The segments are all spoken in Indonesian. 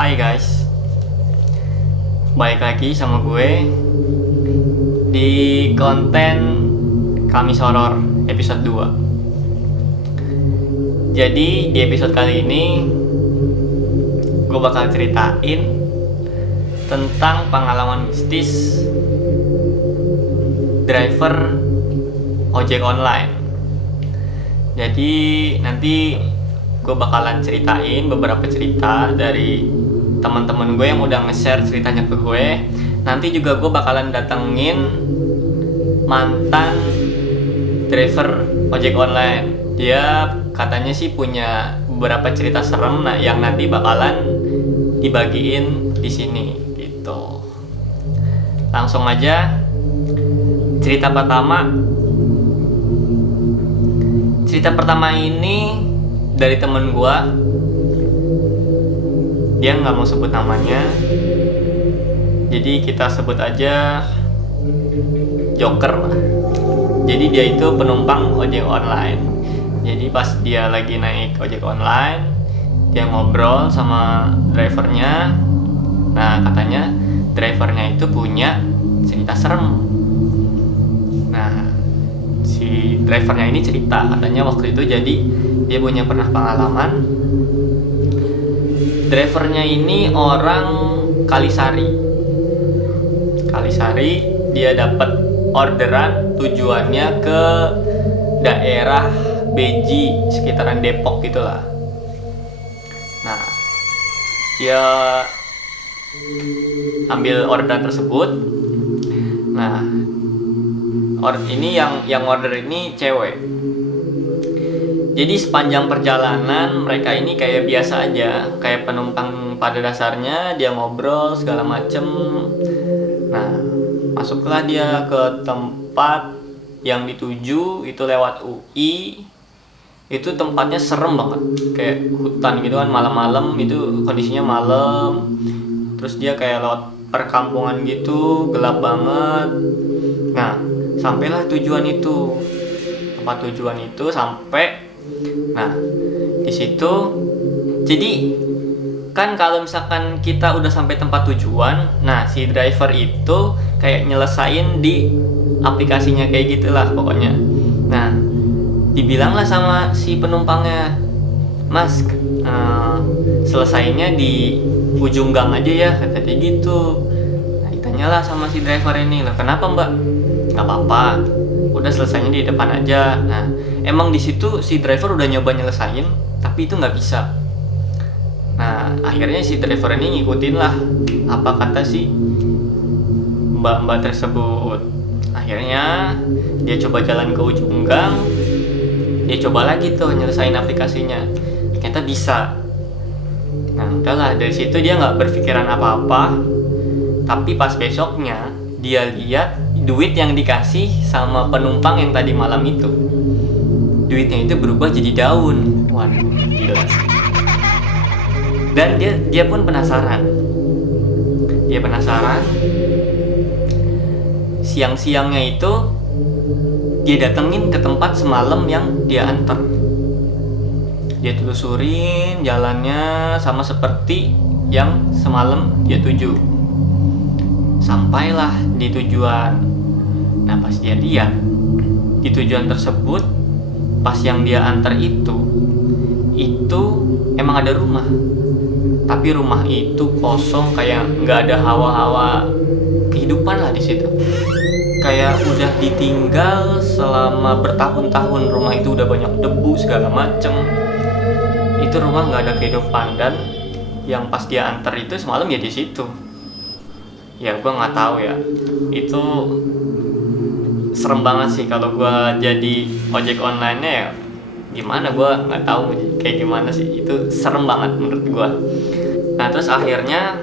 Hai guys, balik lagi sama gue di konten Kamis Horor episode 2. Jadi di episode kali ini gue bakal ceritain tentang pengalaman mistis driver ojek online. Jadi nanti gue bakalan ceritain beberapa cerita dari teman-teman gue yang udah nge-share ceritanya ke gue. Nanti juga gue bakalan datengin mantan driver ojek online. Dia katanya sih punya beberapa cerita serem yang nanti bakalan dibagiin di sini gitu. Langsung aja cerita pertama. Cerita pertama ini dari temen gue. Dia nggak mau sebut namanya, jadi kita sebut aja Joker lah. Jadi dia itu penumpang ojek online. Jadi pas dia lagi naik ojek online, dia ngobrol sama drivernya. Nah, katanya drivernya itu punya cerita serem. Nah, si drivernya ini cerita, katanya waktu itu jadi dia punya pernah pengalaman. Drivernya ini orang Kalisari, dia dapat orderan tujuannya ke daerah Beji, sekitaran Depok gitulah. Nah, dia ambil orderan tersebut. Nah, ini yang order ini cewek. Jadi sepanjang perjalanan mereka ini kayak biasa aja, kayak penumpang pada dasarnya. Dia ngobrol segala macem. Nah, masuklah dia ke tempat yang dituju, itu lewat UI. Itu tempatnya serem banget, kayak hutan gitu kan, malam-malam itu kondisinya malam. Terus dia kayak lewat perkampungan gitu, gelap banget. Nah, sampailah tujuan itu. Tempat tujuan itu sampai. Nah, di situ jadi kan kalau misalkan kita udah sampai tempat tujuan, nah si driver itu kayak nyelesain di aplikasinya kayak gitulah pokoknya. Nah, dibilanglah sama si penumpangnya, "Mas, selesainya di ujung gang aja ya," katanya gitu. Nah, ditanyalah sama si driver ini, "Lah kenapa mbak?" "Gak apa-apa, udah selesainya di depan aja." Nah, emang di situ si driver udah nyoba nyelesain, tapi itu nggak bisa. Nah, akhirnya si driver ini ngikutin lah apa kata si mbak-mbak tersebut. Akhirnya dia coba jalan ke ujung gang. Dia coba lagi tuh nyelesain aplikasinya, ternyata bisa. Nah, udahlah, dari situ dia nggak berpikiran apa-apa. Tapi pas besoknya dia lihat duit yang dikasih sama penumpang yang tadi malam itu, duitnya itu berubah jadi daun. Waduh, gila sih. Dan dia pun penasaran. Siang-siangnya itu dia datengin ke tempat semalam yang dia antar. Dia telusurin jalannya sama seperti yang semalam dia tuju. Sampailah di tujuan. Nah, pas dia lihat di tujuan tersebut, pas yang dia antar itu emang ada rumah. Tapi rumah itu kosong, kayak nggak ada hawa-hawa kehidupan lah di situ. Kayak udah ditinggal selama bertahun-tahun, rumah itu udah banyak debu segala macem. Itu rumah nggak ada kehidupan. Dan yang pas dia antar itu semalam ya di situ. Ya gue nggak tahu ya, itu serem banget sih. Kalau gue jadi ojek online-nya ya gimana, gue nggak tahu kayak gimana sih. Itu serem banget menurut gue. Nah, terus akhirnya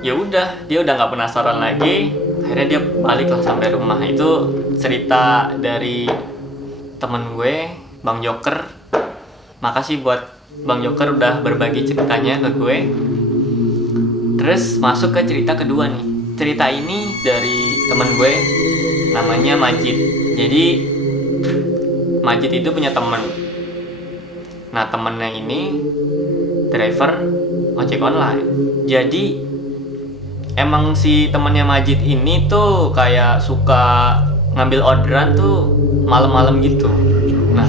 ya udah, dia udah nggak penasaran lagi. Akhirnya dia balik lah sampai rumah. Itu cerita dari temen gue, Bang Joker. Makasih buat Bang Joker udah berbagi ceritanya ke gue. Terus masuk ke cerita kedua nih. Cerita ini dari temen gue, namanya Majid. Jadi Majid itu punya temen. Nah, temennya ini driver ojek online. Jadi emang si temannya Majid ini tuh kayak suka ngambil orderan tuh malam-malam gitu. Nah,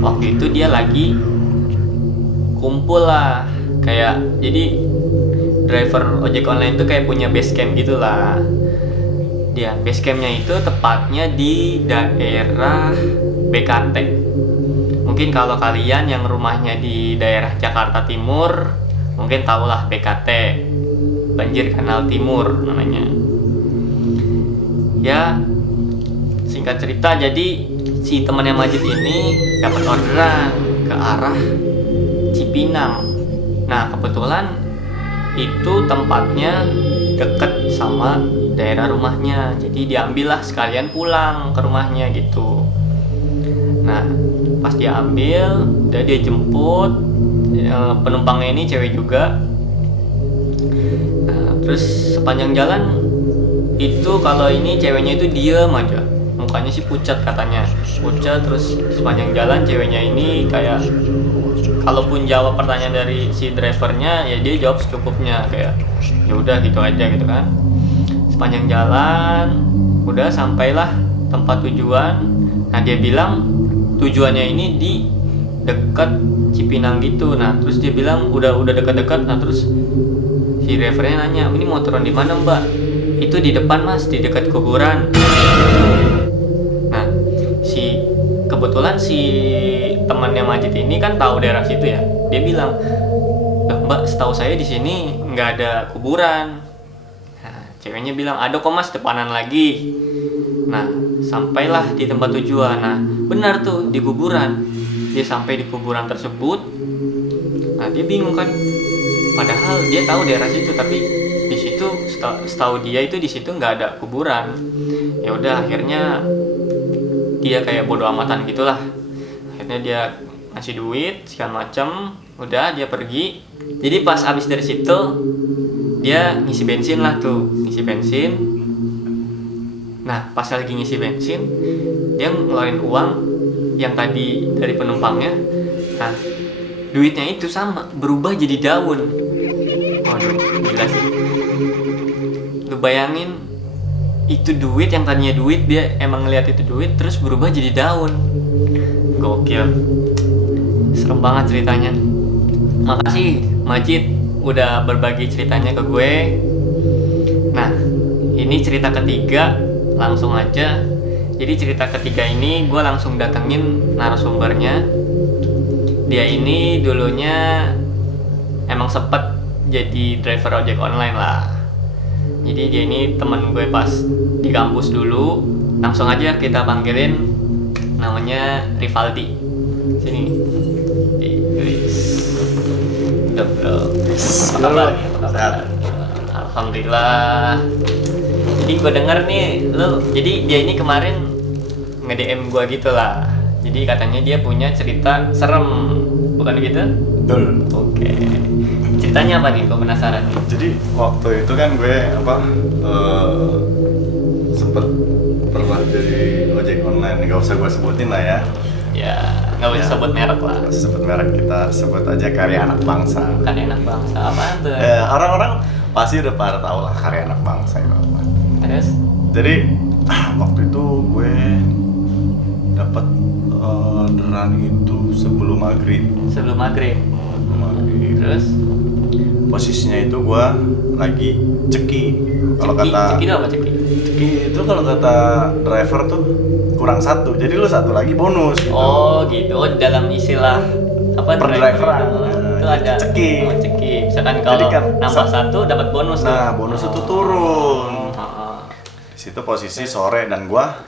waktu itu dia lagi kumpul lah, kayak jadi driver ojek online tuh kayak punya base camp gitulah. Dia base campnya itu tepatnya di daerah BKT. Mungkin kalau kalian yang rumahnya di daerah Jakarta Timur mungkin tahulah BKT, Banjir Kanal Timur namanya. Ya, singkat cerita, jadi si temannya Majid ini dapat orderan ke arah Cipinang. Nah, kebetulan itu tempatnya deket sama daerah rumahnya, jadi diambillah sekalian pulang ke rumahnya gitu. Nah, pas dia ambil, udah dia jemput, penumpangnya ini cewek juga. Nah, terus sepanjang jalan itu kalau ini ceweknya itu diem aja, mukanya sih pucat katanya, pucat. Terus sepanjang jalan ceweknya ini kayak kalaupun jawab pertanyaan dari si drivernya ya dia jawab secukupnya, kayak ya udah gitu aja gitu kan. Sepanjang jalan udah sampailah tempat tujuan. Nah, dia bilang tujuannya ini di dekat Cipinang gitu. Nah, terus dia bilang udah dekat-dekat. Nah, terus si drivernya nanya, ini mau turun di mana mbak? Itu di depan mas, di dekat kuburan. Nah, kebetulan si temannya Majid ini kan tahu daerah situ ya. Dia bilang, mbak, setahu saya di sini nggak ada kuburan. Nah, ceweknya bilang, ada kok mas, depanan lagi. Nah, sampailah di tempat tujuan. Nah, benar tuh di kuburan. Dia sampai di kuburan tersebut. Nah, dia bingung kan. Padahal dia tahu daerah situ, tapi di situ setahu dia itu di situ nggak ada kuburan. Ya udah, akhirnya dia kayak bodo amatan gitulah. Akhirnya dia ngasih duit segala macam. Udah, dia pergi. Jadi pas abis dari situ dia ngisi bensin lah tuh, ngisi bensin. Nah, pas lagi ngisi bensin, dia ngeluarin uang yang tadi dari penumpangnya. Nah, duitnya itu sama, berubah jadi daun. Waduh, gila sih. Lu bayangin, itu duit yang tadinya duit, dia emang ngeliat itu duit, terus berubah jadi daun. Gokil. Serem banget ceritanya. Makasih Majid udah berbagi ceritanya ke gue. Nah, ini cerita ketiga, langsung aja. Jadi cerita ketiga ini gue langsung datengin narasumbernya. Dia ini dulunya emang sempet jadi driver ojek online lah. Jadi dia ini temen gue pas di kampus dulu. Langsung aja kita panggilin, namanya Rivaldi. Sini. Apa kabar? Alhamdulillah. Jadi gue denger nih, jadi dia ini kemarin nge-DM gue gitu lah. Jadi katanya dia punya cerita serem, bukan gitu? Betul. Oke. Ceritanya apa nih? Gue penasaran nih. Jadi waktu itu kan gue sempet pernah jadi ojek online. Gak usah gue sebutin lah ya. Ya, nggak usah sebut merek lah. Gak usah sebut merek, kita sebut aja Karya Anak Bangsa. Karya Anak Bangsa apaan tuh? Orang-orang pasti udah pada tau lah Karya Anak Bangsa itu apa. Terus? Jadi waktu itu gue dapat orderan itu sebelum maghrib. Sebelum maghrib. Terus? Posisinya itu gue lagi ceki. Kalau kata ceki itu apa ceki? Ceki itu kalau kata driver tuh kurang satu, jadi lu satu lagi bonus gitu. Oh gitu, dalam istilah apa per-driveran itu ada ceki. Oh, ceki. Misalkan kalau kan, nambah satu dapat bonus. Nah, bonus itu turun. Di situ posisi sore dan gua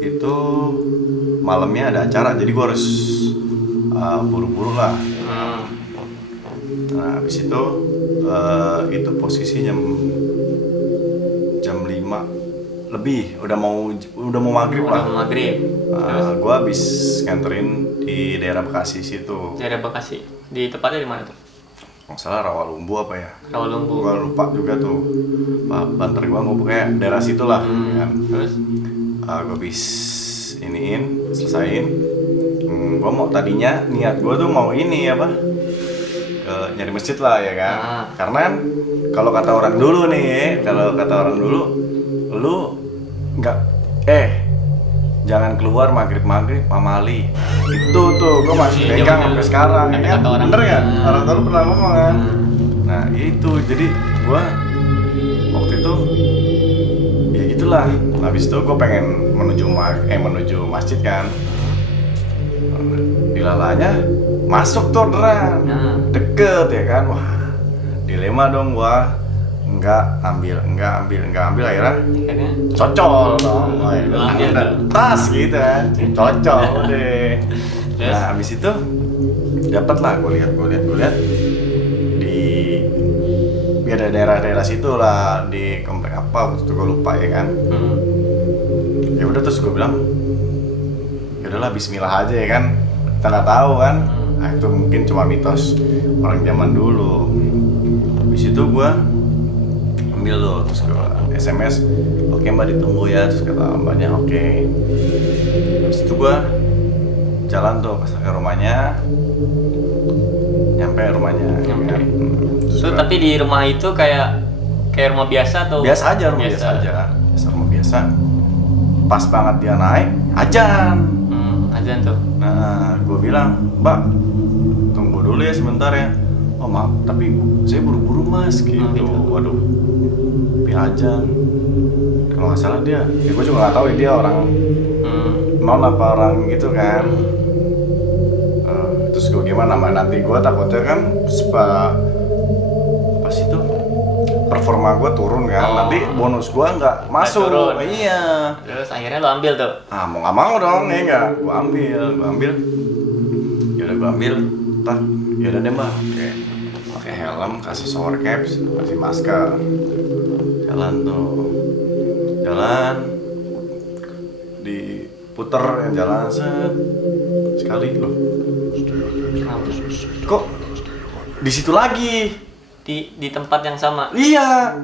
itu malamnya ada acara, jadi gua harus buru-buru lah. Nah, habis itu posisi jam 5 lebih, udah mau maghrib lah. Udah mau maghrib. Gua habis nganterin di daerah Bekasi situ. Daerah Bekasi. Di tepatnya di mana tuh? Nggak salah Rawalumbu apa ya? Rawalumbu. Gua lupa juga tuh. Banter gua pokoknya daerah situ lah. Kan. Terus? Gua habis selesaiin. Gua mau tadinya niat gua tuh mau ini apa? nyari masjid lah ya kan. Ah. Karena kan kalau kata orang dulu nih, lu nggak jangan keluar maghrib pamali. Itu tuh gue masih Iya, pegang bener. sampai sekarang ya kan. Kata orang. Bener ya? Ah. Orang tua lu pernah ngomong kan. Nah itu jadi gue waktu itu ya gitulah. Habis itu gue pengen menuju masjid kan. Dilalanya masuk tuh orderan. Nah. Deket ya kan. Wah dilema dong gua. Enggak ambil akhirnya Akhirnya cocol dong. Ambil Ada tas gitu kan. Cocol deh. Terus? Nah habis itu dapat lah gue lihat di ada daerah-daerah situ lah di komplek apa waktu itu gue lupa ya kan. Ya udah terus gue bilang ya udahlah Bismillah aja ya kan, kita nggak tahu kan. Nah itu mungkin cuma mitos orang zaman dulu. Habis itu gue ambil tuh, terus gue SMS, oke mbak ditunggu ya, terus kata mbaknya oke. Habis itu gue jalan tuh ke rumahnya, nyampe rumahnya. Nyampe. Ya kan? So, tapi di rumah itu kayak rumah biasa atau Biasa aja, rumah biasa aja, rumah biasa. Pas banget dia naik, ajan. Azan tuh. Nah, gue bilang, Mbak, tunggu dulu ya sebentar ya. Oh maaf, tapi saya buru-buru mas, gitu. Gitu. Waduh, tapi ajan. Kalau nggak salah dia, ya gue juga nggak tahu ya dia orang non apa orang gitu kan. Terus gue gimana, nanti gue takutnya kan pas itu performa gue turun kan, nanti bonus gue nggak masuk. turun. Iya. Terus akhirnya lo ambil tuh. Ah mau nggak mau dong, ya nggak? Gue ambil. Yaudah gue ambil, tak. Yaudah deh mbak. Pakai helm, kasih shower caps, kasih masker. Jalan, diputer yang jalan sekali loh. Kok di situ lagi? Di tempat yang sama. Iya.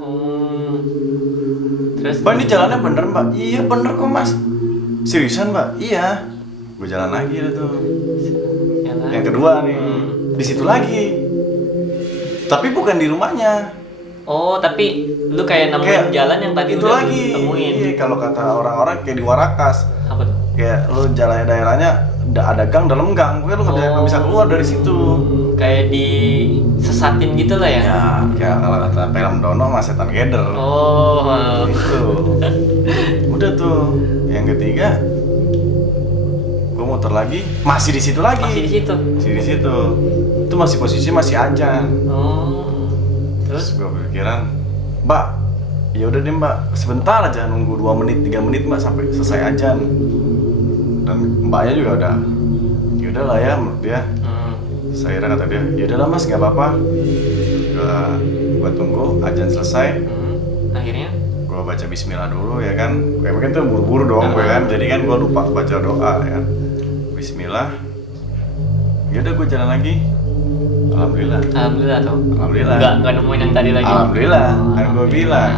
Terus Mbak ini jalannya bener mbak? Iya bener kok mas. Seriusan mbak? Iya. Gue jalan lagi dah tuh. Yang kedua nih, di situ lagi. Tapi bukan di rumahnya. Oh, tapi lu kayak nemuin jalan yang tadi itu udah lagi. temuin. Iya, kalau kata orang-orang kayak di Warakas. Apa tuh? Kayak lu jalannya daerahnya ada gang dalam gang, gue lu nggak bisa keluar dari situ. Kayak disesatin gitu lah ya. Ya, kayak kalau kata film Dono mas setan keder. Oh. Gitu. Udah tuh, yang ketiga, gue muter lagi, masih di situ lagi. Masih di situ. Itu masih posisi masih ajan. Oh. Terus gue pikiran, Mbak, ya udah deh Mbak, sebentar aja nunggu 2 menit 3 menit Mbak sampai selesai ajan. Dan mbaknya juga udah, ya udahlah ya menurut dia. Saya kata dia, ya udahlah mas nggak apa-apa. Gue tunggu ajan selesai. Akhirnya Gue baca Bismillah dulu ya kan. Kayak mungkin tuh buru-buru dong gue kan. Jadi kan gue lupa baca doa ya. Bismillah. Ya udah gue jalan lagi. Alhamdulillah tuh. Alhamdulillah. Enggak nemuin yang tadi lagi. Alhamdulillah. Kan gue bilang,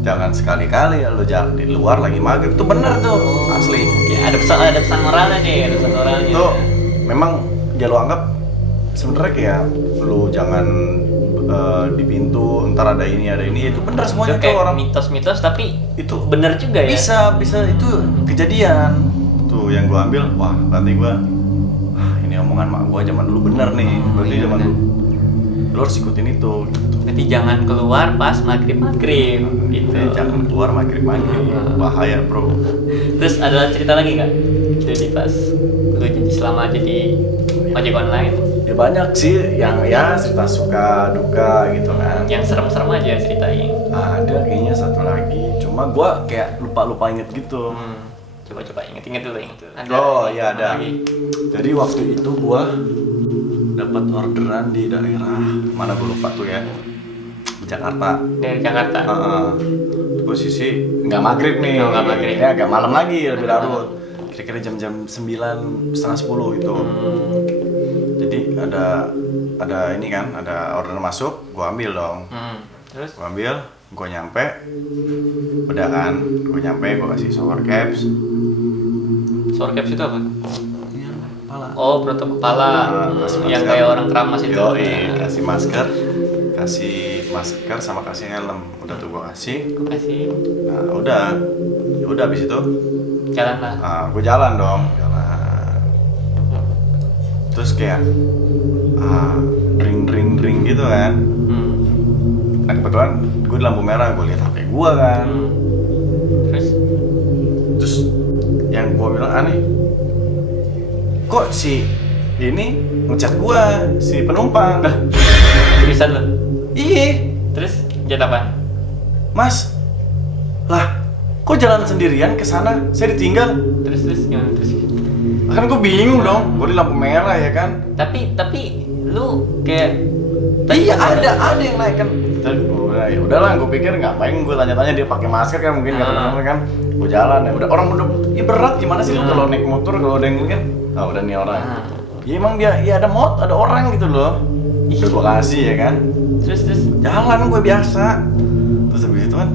jangan sekali-kali lu jalan di luar lagi maghrib. Itu bener tuh, asli. Ya, ada pesan moralnya nih, ada pesan moralnya. Tuh, memang ya lu anggap sebenarnya kayak lu jangan di pintu ntar ada ini itu bener semuanya itu kayak tuh orang mitos-mitos tapi itu bener juga ya. bisa itu kejadian tuh yang gua ambil. Wah berarti gua ini omongan mak gua zaman dulu bener nih. Berarti iya, zaman bener. dulu lu harus ikutin itu gitu. Berarti jangan keluar pas maghrib gitu. Jangan keluar maghrib bahaya bro. Terus ada cerita lagi nggak? Jadi pas lu jadi selama jadi ojek online Ya banyak sih yang ya cerita suka duka gitu kan. yang serem-serem aja ceritain. Ada kayaknya satu lagi, cuma gua kayak lupa inget gitu. Coba inget dulu. Iya ada. Lagi. Jadi waktu itu gua dapat orderan di daerah mana gua lupa tuh ya, di Jakarta. Dari Jakarta. Posisi nggak maghrib nih. Nggak maghrib. Ini agak malam lagi lebih larut. Kira-kira jam 9, setengah 10 gitu. Jadi ada ini kan, ada order masuk, gua ambil dong. Terus? Gua ambil, gua nyampe, udah kan, gua nyampe, gua kasih shower caps. Shower caps itu apa? Iya, apa kepala. Oh, penutup kepala. Kasih Yang masker. kayak orang keramas itu. Kasih masker sama kasih helm. Udah tuh gua kasih. Kasih. Nah, udah habis itu Jalan lah. gue jalan dong, terus kayak ring gitu kan. Nah kebetulan gue di lampu merah, gue lihat HP gue kan. Terus yang gue bilang aneh, kok si ini ngechat gue, si penumpang. Tulisan lo? Iya. Terus chat apa? Mas, lah kok jalan sendirian ke sana? Saya ditinggal. Terus gimana terus? Kan gue bingung dong, gue di lampu merah ya kan. Tapi lu kayak Iya ada yang naik kan. Ya udahlah, gue pikir ngapain gue tanya-tanya dia pakai masker kan mungkin kan. Gue jalan ya udah orang udah ya berat gimana sih lu kalau naik motor kalau ada yang kan. Udah nih orang. Ya emang dia ya ada orang gitu loh. Udah gue kasih ya kan. Terus jalan gue biasa. Terus habis itu kan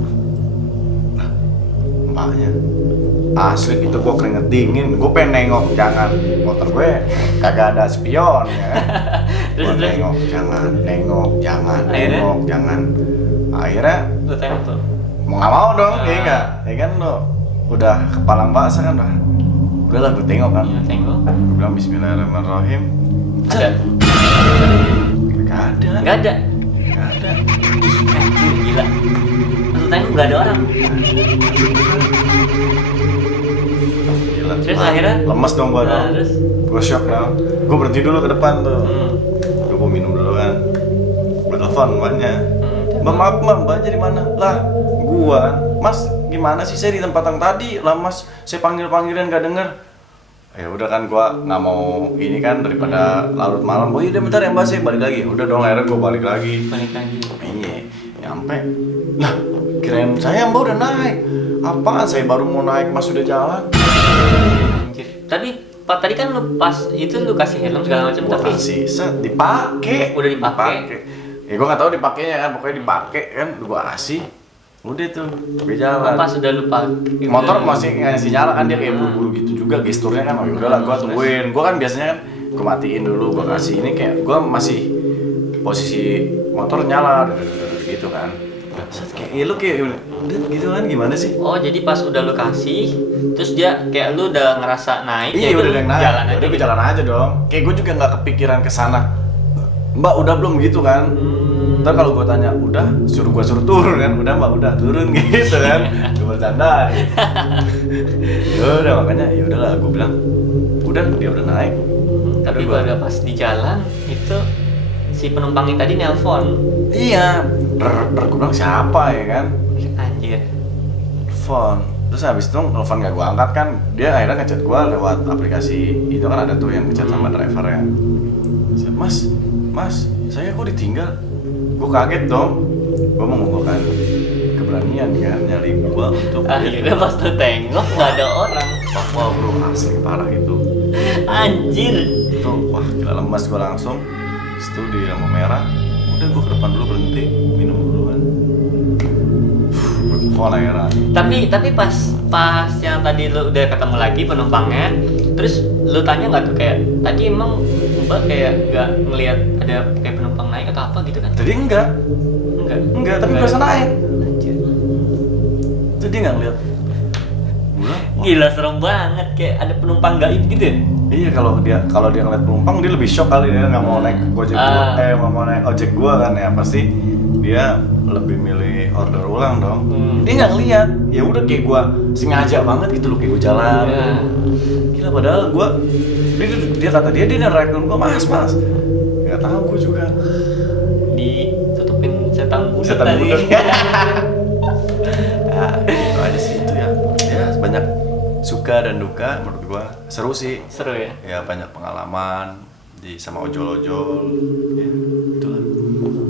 mbaknya asli itu gue keringet dingin, gue pengen nengok, jangan, motor gue kagak ada spion ya. Gue nengok, jangan. Akhirnya lu tengok tuh. mau nggak mau dong, ya kan lo udah kepalang basah kan udahlah gue tengok kan. Iya, tengok. Gue bilang Bismillahirrahmanirrahim. Ada? Nggak ada. Anjir, gila. Lu tengok nggak ada orang. Gila. Terus akhirnya? Lemes dong gue dong. Terus? Gue shock dong. Gue berhenti dulu ke depan tuh. Gue minum dulu kan. Gue telepon mbaknya. Mbaknya di mana? Lah, gua. Mas, gimana sih saya di tempat yang tadi? Lah Mas, saya panggil-panggilan nggak denger. Ya udah kan gua nggak mau ini kan daripada larut malam. Oh iya udah bentar ya Mbak, saya balik lagi. Udah dong akhirnya gua balik lagi. Iya, nyampe. Lah, kirain saya Mbak udah naik. Apaan saya baru mau naik Mas udah jalan. Anjir. Tapi Pak tadi kan lu pas itu lu kasih helm segala macam tapi kasih set dipakai. Udah dipakai. Ya gua nggak tahu dipakainya kan, pokoknya dipakai kan gua kasih. Udah tuh, gue jalan. Pas sudah lupa. Motor masih ngasih nyala kan dia kayak buru-buru gitu juga gesturnya kan. Oh ya udahlah gua tungguin. Gua kan biasanya kan gua matiin dulu, gua kasih ini kayak gua masih posisi motor nyala gitu kan. Set kayak lu kayak udah gitu kan gimana sih? Oh, jadi pas udah lu kasih, terus dia kayak lu udah ngerasa naik. Iya udah naik. Jalan aja. Udah gue jalan aja dong. Kayak gue juga nggak kepikiran ke sana. Mbak udah belum gitu kan? Ntar kalau gue tanya udah, gue suruh turun kan? Udah Mbak udah turun gitu kan? Gue bercanda. Ya udah makanya ya udahlah gue bilang udah dia udah naik. Tapi pada pas di jalan itu si penumpang yang tadi nelpon. Iya. Gue bilang siapa ya kan? Anjir. Telepon. Terus habis itu telepon gak gue angkat kan, dia akhirnya ngechat gue lewat aplikasi itu kan ada tuh yang ngechat sama driver ya. Mas, saya kok ditinggal? Gue kaget dong. Gue mengumpulkan keberanian kan nyari gue untuk. Akhirnya pas lu tengok nggak ada orang. Wah bro asli parah itu. Anjir. Itu wah gila lemas gue langsung. Setelah di lampu merah, udah gue ke depan dulu berhenti minum dulu kan. Tapi pas yang tadi lu udah ketemu lagi penumpangnya, terus lu tanya nggak tuh kayak tadi emang Mbak kayak nggak ngelihat ada kayak penumpang naik atau apa gitu kan? Tadi enggak, tapi berasa naik. Anjir. Jadi nggak ngeliat. Gila serem banget kayak ada penumpang gaib gitu ya? Iya kalau dia ngeliat penumpang dia lebih shock kali dia nggak mau naik gojek gua, mau naik ojek gua kan ya pasti dia lebih milih order ulang dong. Dia nggak ngeliat, ya udah kayak gua sengaja banget gitu loh kayak gua jalan. Gila padahal gua dia kata dia nerakun gua mas nggak tahu gua juga ditutupin setan budek setan tadi. budek. Nah, itu aja sih itu ya banyak suka dan duka menurut gua seru sih. Seru ya? Ya banyak pengalaman sama ojol-ojol ya itulah.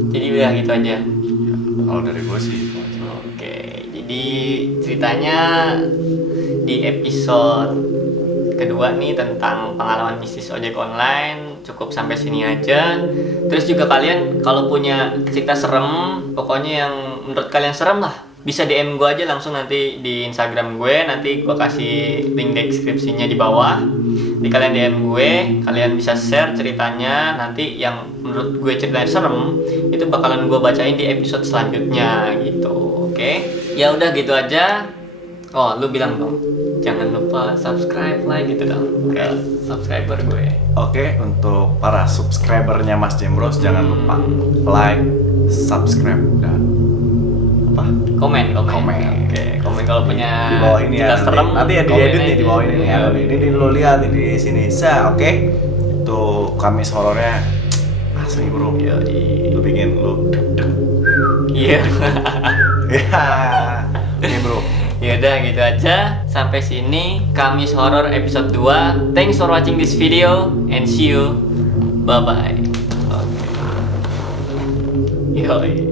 Jadi udah gitu aja Ya, kalau dari gua sih oke, jadi ceritanya di episode kedua nih tentang pengalaman bisnis ojek online cukup sampai sini aja. Terus juga kalian kalau punya cerita serem, pokoknya yang menurut kalian serem lah, bisa DM gue aja langsung nanti di Instagram gue, nanti gue kasih link deskripsinya di bawah. Di kalian DM gue, kalian bisa share ceritanya, nanti yang menurut gue ceritanya serem itu bakalan gue bacain di episode selanjutnya gitu. Oke? Ya udah gitu aja. Oh, lu bilang dong, jangan lupa subscribe, like gitu dong ke subscriber gue. Oke, untuk para subscribernya Mas Jembros jangan lupa like, subscribe dan apa? Komen. Komen. Oke, komen kalau punya Di bawah ini ya. cerita serem. Nanti ya komen diedit nih di bawah aja. ini ya. Ini lo lihat nih di sini. Oke. Tuh Kamis horornya asli bro. Yoi. Lu bikin lu deg-deg. Iya. Ya. Ini bro. Yaudah gitu aja. Sampai sini Kamis Horor episode 2. Thanks for watching this video and see you. Bye bye. Yoi.